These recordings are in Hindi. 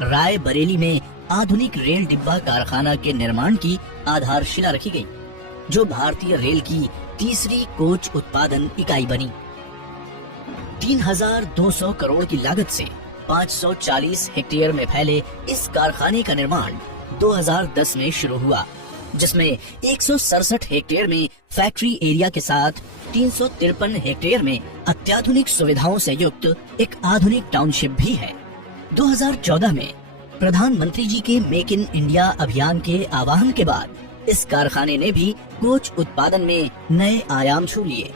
रायबरेली में आधुनिक रेल डिब्बा कारखाना के निर्माण की आधारशिला रखी गई, जो भारतीय रेल की तीसरी कोच उत्पादन इकाई बनी। 3200 करोड़ की लागत से 540 हेक्टेयर में फैले इस कारखाने का निर्माण 2010 में शुरू हुआ, जिसमें 167 हेक्टेयर में फैक्ट्री एरिया के साथ 353 हेक्टेयर में अत्याधुनिक सुविधाओं से युक्त एक आधुनिक टाउनशिप भी है। 2014 में प्रधानमंत्री जी के मेक इन इंडिया अभियान के आह्वान के बाद इस कारखाने ने भी कोच उत्पादन में नए आयाम छू लिए।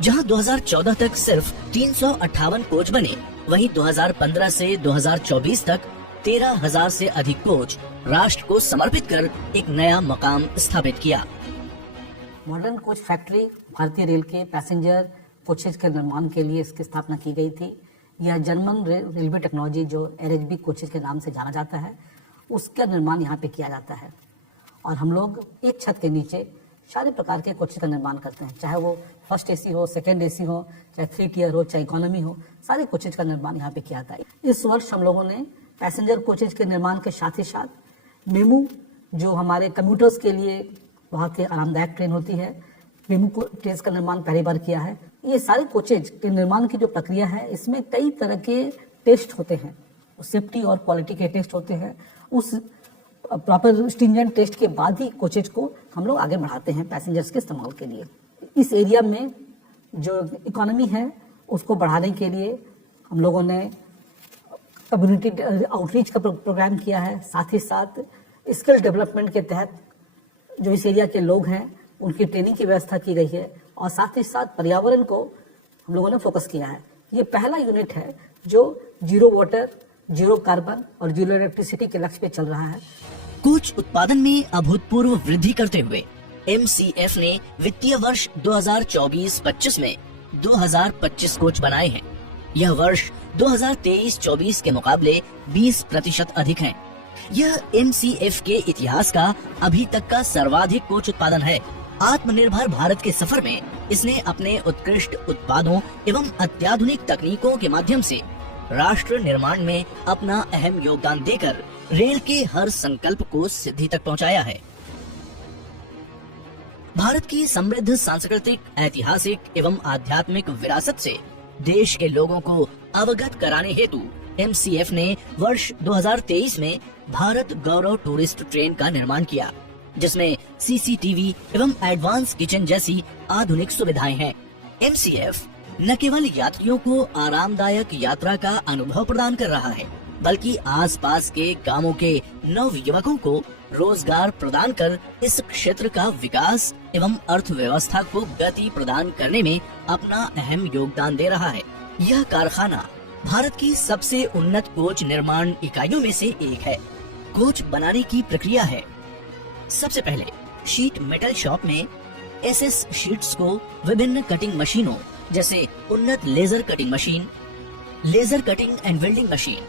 जहां 2014 तक सिर्फ 358 कोच बने, वहीं 2015 से 2024 तक 13,000 से अधिक कोच राष्ट्र को समर्पित कर एक नया मकाम स्थापित किया। मॉडर्न कोच फैक्ट्री भारतीय रेल के पैसेंजर कोचेज के निर्माण के लिए इसकी स्थापना की गई थी। यह जर्मन रेलवे टेक्नोलॉजी जो RHB कोचेज के नाम से जाना जाता है, उसका निर्माण यहाँ पे किया जाता है। और हम लोग एक छत के नीचे सारे प्रकार के कोचेज का निर्माण करते हैं, चाहे वो फर्स्ट AC हो, सेकेंड AC हो, चाहे 3 टियर हो, चाहे इकोनॉमी हो, सारे कोचेज का निर्माण यहाँ पे किया जाता है। इस वर्ष हम लोगों ने पैसेंजर कोचेज के निर्माण के साथ ही साथ मेमू, जो हमारे कम्यूटर्स के लिए बहुत ही आरामदायक ट्रेन होती है, मेमू ट्रेन का निर्माण पहली बार किया है। ये सारे कोचेज के निर्माण की जो प्रक्रिया है, इसमें कई तरह के टेस्ट होते हैं, सेफ्टी और क्वालिटी के टेस्ट होते हैं। उस प्रॉपर स्ट्रिंजेंट टेस्ट के बाद ही कोचेज को हम लोग आगे बढ़ाते हैं पैसेंजर्स के इस्तेमाल के लिए। इस एरिया में जो इकोनॉमी है उसको बढ़ाने के लिए हम लोगों ने कम्युनिटी आउटरीच का प्रोग्राम किया है। साथ ही साथ स्किल डेवलपमेंट के तहत जो इस एरिया के लोग हैं उनकी ट्रेनिंग की व्यवस्था की गई है। और साथ ही साथ पर्यावरण को हम लोगों ने फोकस किया है। ये पहला यूनिट है जो जीरो वाटर, जीरो कार्बन और जीरो इलेक्ट्रिसिटी के लक्ष्य पे चल रहा है। कोच उत्पादन में अभूतपूर्व वृद्धि करते हुए MCF ने वित्तीय वर्ष 2024-25 में 2025 कोच बनाए हैं। यह वर्ष 2023-24 के मुकाबले 20% अधिक है। यह MCF के इतिहास का अभी तक का सर्वाधिक कोच उत्पादन है। आत्मनिर्भर भारत के सफर में इसने अपने उत्कृष्ट उत्पादों एवं अत्याधुनिक तकनीकों के माध्यम से राष्ट्र निर्माण में अपना अहम योगदान देकर रेल के हर संकल्प को सिद्धि तक पहुंचाया है। भारत की समृद्ध सांस्कृतिक, ऐतिहासिक एवं आध्यात्मिक विरासत से देश के लोगों को अवगत कराने हेतु MCF ने वर्ष 2023 में भारत गौरव टूरिस्ट ट्रेन का निर्माण किया, जिसमें CCTV एवं एडवांस किचन जैसी आधुनिक सुविधाएं हैं। MCF न केवल यात्रियों को आरामदायक यात्रा का अनुभव प्रदान कर रहा है, बल्कि आसपास के गांवों के नव युवकों को रोजगार प्रदान कर इस क्षेत्र का विकास एवं अर्थव्यवस्था को गति प्रदान करने में अपना अहम योगदान दे रहा है। यह कारखाना भारत की सबसे उन्नत कोच निर्माण इकाइयों में से एक है। कोच बनाने की प्रक्रिया है, सबसे पहले शीट मेटल शॉप में SS शीट्स को विभिन्न कटिंग मशीनों जैसे उन्नत laser cutting machine, laser cutting and welding machine,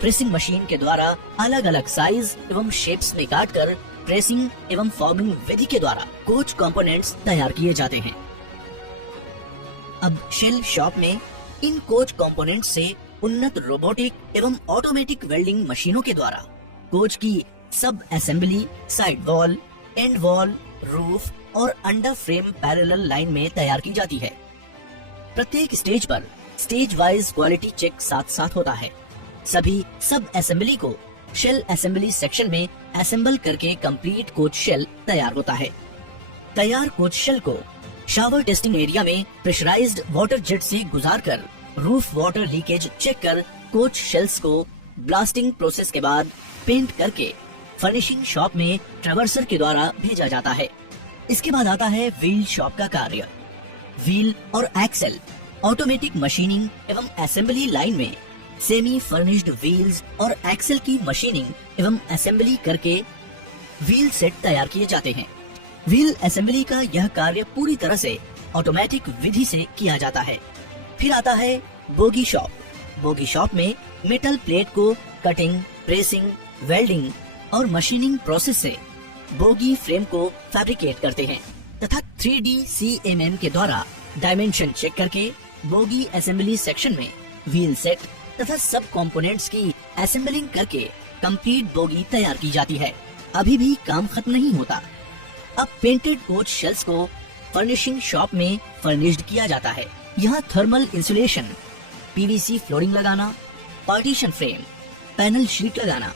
pressing machine के द्वारा अलग अलग साइज एवं शेप्स में काटकर प्रेसिंग एवं फॉर्मिंग विधि के द्वारा कोच कंपोनेंट्स तैयार किए जाते हैं। अब शेल शॉप में इन कोच कंपोनेंट्स से उन्नत रोबोटिक एवं ऑटोमेटिक वेल्डिंग मशीनों के द्वारा कोच की सब assembly side wall, and wall, roof और अंडर फ्रेम पैरेलल लाइन में तैयार की जाती है। प्रत्येक स्टेज पर स्टेज वाइज क्वालिटी चेक साथ साथ होता है। सभी सब असेंबली को शेल असेंबली सेक्शन में असेंबल करके कंप्लीट कोच शेल तैयार होता है। तैयार कोच शेल को शावर टेस्टिंग एरिया में प्रेशराइज्ड वाटर जेट से गुजारकर रूफ वाटर लीकेज चेक कर कोच शेल्स को ब्लास्टिंग प्रोसेस के बाद पेंट करके फर्निशिंग शॉप में ट्रैवर्सर के द्वारा भेजा जाता है। इसके बाद आता है व्हील शॉप का कार्य। व्हील और एक्सेल ऑटोमेटिक मशीनिंग एवं असेंबली लाइन में सेमी फर्निश्ड व्हील्स और एक्सेल की मशीनिंग एवं असेंबली करके व्हील सेट तैयार किए जाते हैं। व्हील असेंबली का यह कार्य पूरी तरह से ऑटोमेटिक विधि से किया जाता है। फिर आता है बोगी शॉप। बोगी शॉप में मेटल प्लेट को कटिंग, प्रेसिंग, वेल्डिंग और मशीनिंग प्रोसेस से बोगी फ्रेम को फैब्रिकेट करते हैं तथा 3D CMM के द्वारा डायमेंशन चेक करके बोगी असेंबली सेक्शन में व्हील सेट तथा सब कंपोनेंट्स की असेंबलिंग करके कंप्लीट बोगी तैयार की जाती है। अभी भी काम खत्म नहीं होता। अब पेंटेड कोच शेल्स को फर्निशिंग शॉप में फर्निश्ड किया जाता है। यहाँ थर्मल इंसुलेशन, पीवीसी फ्लोरिंग लगाना, पार्टीशन फ्रेम, पैनल शीट लगाना,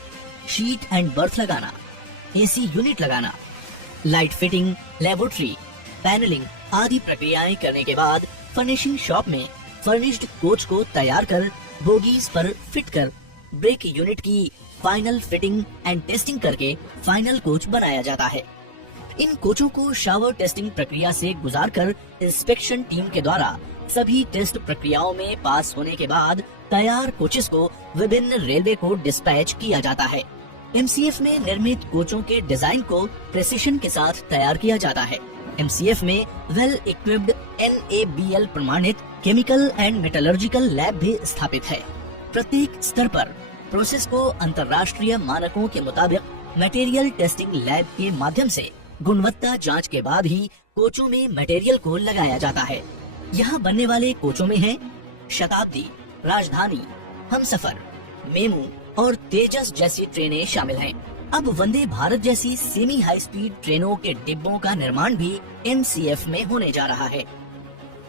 शीट एंड बर्थ लगाना, एसी यूनिट लगाना, लाइट फिटिंग, लेबोरेटरी, पैनलिंग आदि प्रक्रियाएं करने के बाद फर्निशिंग शॉप में फर्निश्ड कोच को तैयार कर बोगीज पर फिट कर ब्रेक यूनिट की फाइनल फिटिंग एंड टेस्टिंग करके फाइनल कोच बनाया जाता है। इन कोचों को शावर टेस्टिंग प्रक्रिया से गुजारकर इंस्पेक्शन टीम के द्वारा सभी टेस्ट प्रक्रियाओं में पास होने के बाद तैयार कोचेस को विभिन्न रेलवे को डिस्पैच किया जाता है। एमसीएफ में निर्मित कोचों के डिजाइन को प्रेसिशन के साथ तैयार किया जाता है। एमसीएफ में वेल इक्विप्ड NABL प्रमाणित केमिकल एंड मेटलर्जिकल लैब भी स्थापित है। प्रत्येक स्तर पर प्रोसेस को अंतर्राष्ट्रीय मानकों के मुताबिक मटेरियल टेस्टिंग लैब के माध्यम से गुणवत्ता जांच के बाद ही कोचों में मटेरियल को लगाया जाता है। यहाँ बनने वाले कोचों में है शताब्दी, राजधानी, हमसफर, मेमू और तेजस जैसी ट्रेनें शामिल हैं। अब वंदे भारत जैसी सेमी हाई स्पीड ट्रेनों के डिब्बों का निर्माण भी एमसीएफ में होने जा रहा है।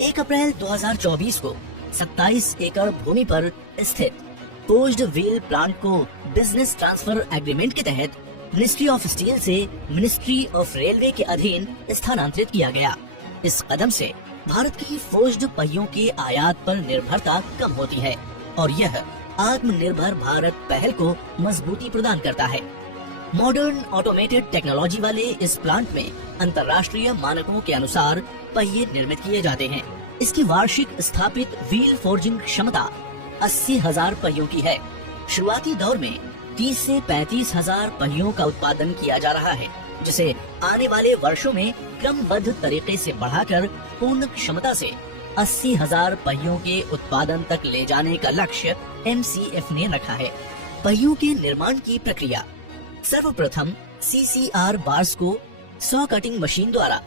1 अप्रैल 2024 को 27 एकड़ भूमि पर स्थित फोर्ज्ड व्हील प्लांट को बिजनेस ट्रांसफर एग्रीमेंट के तहत मिनिस्ट्री ऑफ स्टील से मिनिस्ट्री ऑफ रेलवे के अधीन स्थानांतरित किया गया। इस कदम से भारत की फोर्ज्ड पहियों के आयात पर निर्भरता कम होती है और यह आत्मनिर्भर भारत पहल को मजबूती प्रदान करता है। मॉडर्न ऑटोमेटेड टेक्नोलॉजी वाले इस प्लांट में अंतर्राष्ट्रीय मानकों के अनुसार पहिए निर्मित किए जाते हैं। इसकी वार्षिक स्थापित व्हील फोर्जिंग क्षमता 80,000 पहियों की है। शुरुआती दौर में 30 से 35,000 पहियों का उत्पादन किया जा रहा है, जिसे आने वाले वर्षों में क्रमबद्ध तरीके से बढ़ाकर पूर्ण क्षमता से 80,000 पहियों के उत्पादन तक ले जाने का लक्ष्य एमसीएफ ने रखा है। पहियों के निर्माण की प्रक्रिया: सर्वप्रथम CCR बार्स को 100 कटिंग मशीन द्वारा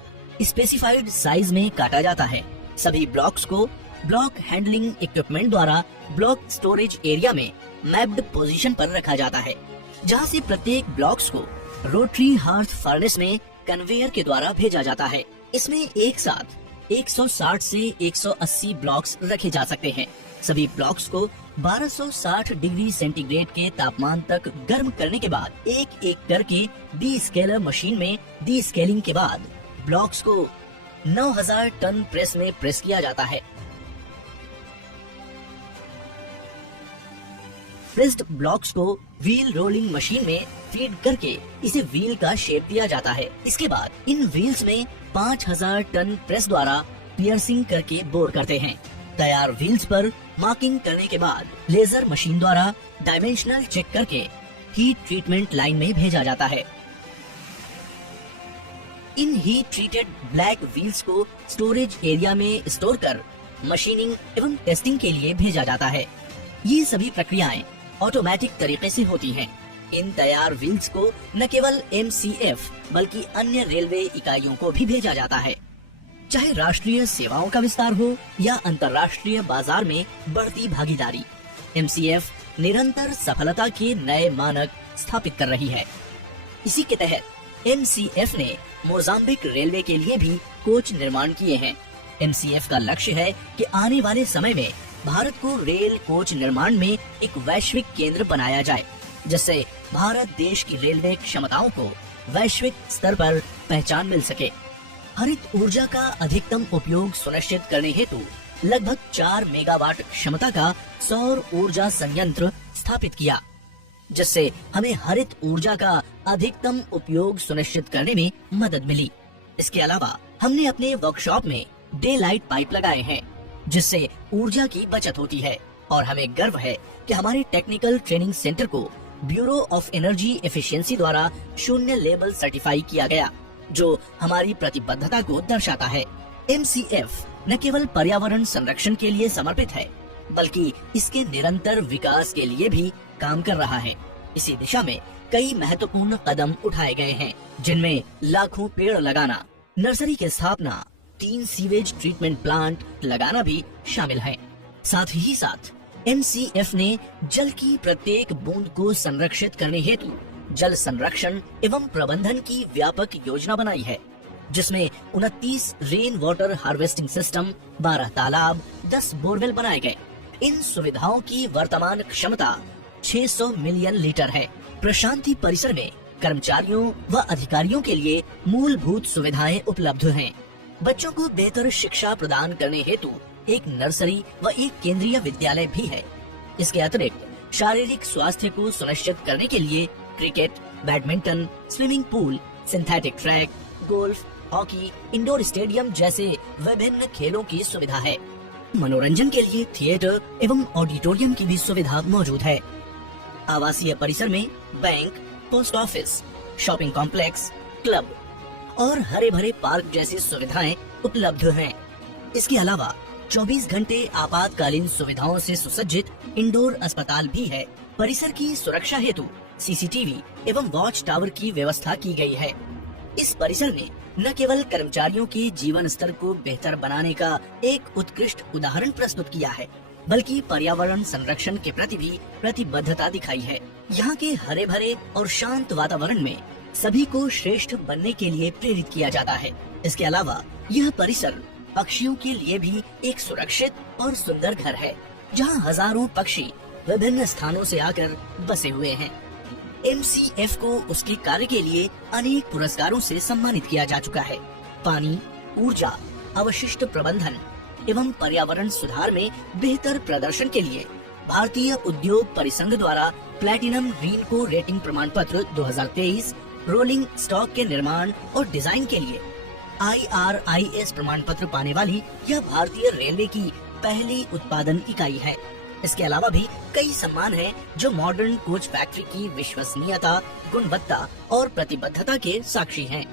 स्पेसिफाइड साइज में काटा जाता है। सभी ब्लॉक्स को ब्लॉक हैंडलिंग इक्विपमेंट द्वारा ब्लॉक स्टोरेज एरिया में मैप्ड पोजीशन पर रखा जाता है, जहां से प्रत्येक ब्लॉक्स को रोटरी हार्थ फर्नेस में कन्वेयर के द्वारा भेजा जाता है। इसमें एक साथ 160 से 180 ब्लॉक्स रखे जा सकते हैं। सभी ब्लॉक्स को 1260 डिग्री सेंटीग्रेड के तापमान तक गर्म करने के बाद एक एक करके डी स्केलर मशीन में डी स्केलिंग के बाद ब्लॉक्स को 9000 टन प्रेस में प्रेस किया जाता है। प्रेस्ड ब्लॉक्स को व्हील रोलिंग मशीन में फीड करके इसे व्हील का शेप दिया जाता है। इसके बाद इन व्हील्स में 5000 टन प्रेस द्वारा पियर्सिंग करके बोर करते हैं। तैयार व्हील्स पर मार्किंग करने के बाद लेजर मशीन द्वारा डायमेंशनल चेक करके हीट ट्रीटमेंट लाइन में भेजा जाता है। इन हीट ट्रीटेड ब्लैक व्हील्स को स्टोरेज एरिया में स्टोर कर मशीनिंग एवं टेस्टिंग के लिए भेजा जाता है। ये सभी प्रक्रियाएं ऑटोमेटिक तरीके से होती हैं। इन तैयार व्हील्स को न केवल एमसीएफ बल्कि अन्य रेलवे इकाइयों को भी भेजा जाता है। चाहे राष्ट्रीय सेवाओं का विस्तार हो या अंतर्राष्ट्रीय बाजार में बढ़ती भागीदारी, एमसीएफ निरंतर सफलता के नए मानक स्थापित कर रही है। इसी के तहत एमसीएफ ने मोजाम्बिक रेलवे के लिए भी कोच निर्माण किए हैं। एमसीएफ का लक्ष्य है कि आने वाले समय में भारत को रेल कोच निर्माण में एक वैश्विक केंद्र बनाया जाए, जिससे भारत देश की रेलवे क्षमताओं को वैश्विक स्तर पर पहचान मिल सके। हरित ऊर्जा का अधिकतम उपयोग सुनिश्चित करने हेतु लगभग 4 मेगावाट क्षमता का सौर ऊर्जा संयंत्र स्थापित किया, जिससे हमें हरित ऊर्जा का अधिकतम उपयोग सुनिश्चित करने में मदद मिली। इसके अलावा हमने अपने वर्कशॉप में डे लाइट पाइप लगाए हैं, जिससे ऊर्जा की बचत होती है और हमें गर्व है कि हमारे टेक्निकल ट्रेनिंग सेंटर को ब्यूरो ऑफ एनर्जी एफिशिएंसी द्वारा 0 लेवल सर्टिफाई किया गया, जो हमारी प्रतिबद्धता को दर्शाता है। एमसीएफ न केवल पर्यावरण संरक्षण के लिए समर्पित है, बल्कि इसके निरंतर विकास के लिए भी काम कर रहा है। इसी दिशा में कई महत्वपूर्ण कदम उठाए गए हैं, जिनमें लाखों पेड़ लगाना, नर्सरी की स्थापना, 3 सीवेज ट्रीटमेंट प्लांट लगाना भी शामिल है। साथ ही साथ MCF ने जल की प्रत्येक बूंद को संरक्षित करने हेतु जल संरक्षण एवं प्रबंधन की व्यापक योजना बनाई है, जिसमें 29 रेन वाटर हार्वेस्टिंग सिस्टम, 12 तालाब, 10 बोरवेल बनाए गए। इन सुविधाओं की वर्तमान क्षमता 600 मिलियन लीटर है। प्रशांति परिसर में कर्मचारियों व अधिकारियों के लिए मूलभूत सुविधाएं उपलब्ध हैं। बच्चों को बेहतर शिक्षा प्रदान करने हेतु एक नर्सरी व एक केंद्रीय विद्यालय भी है। इसके अतिरिक्त शारीरिक स्वास्थ्य को सुनिश्चित करने के लिए cricket, badminton, swimming pool, synthetic track, golf, hockey, indoor stadium जैसे विभिन्न खेलों की सुविधा है। मनोरंजन के लिए थिएटर एवं ऑडिटोरियम की भी सुविधा मौजूद है। आवासीय परिसर में bank, post office, shopping complex, club और हरे भरे पार्क जैसी सुविधाएं उपलब्ध हैं। इसके अलावा 24 घंटे आपातकालीन सुविधाओं से सुसज्जित इंडोर अस्पताल भी है। परिसर की सुरक्षा हेतु CCTV एवं वॉच टावर की व्यवस्था की गई है। इस परिसर ने न केवल कर्मचारियों के जीवन स्तर को बेहतर बनाने का एक उत्कृष्ट उदाहरण प्रस्तुत किया है, बल्कि पर्यावरण संरक्षण के प्रति भी प्रतिबद्धता दिखाई है। यहाँ के हरे भरे और शांत वातावरण में सभी को श्रेष्ठ बनने के लिए प्रेरित किया जाता है। इसके अलावा यह परिसर पक्षियों के लिए भी एक सुरक्षित और सुंदर घर है, जहाँ हजारों पक्षी विभिन्न स्थानों से आकर बसे हुए हैं। MCF को उसके कार्य के लिए अनेक पुरस्कारों से सम्मानित किया जा चुका है। पानी, ऊर्जा, अवशिष्ट प्रबंधन एवं पर्यावरण सुधार में बेहतर प्रदर्शन के लिए भारतीय उद्योग परिसंघ द्वारा प्लैटिनम ग्रीन को रेटिंग प्रमाण पत्र 2023, रोलिंग स्टॉक के निर्माण और डिजाइन के लिए IRIS प्रमाण पत्र पाने वाली यह भारतीय रेलवे की पहली उत्पादन इकाई है। इसके अलावा भी कई सम्मान हैं जो मॉडर्न कोच फैक्ट्री की विश्वसनीयता, गुणवत्ता और प्रतिबद्धता के साक्षी हैं।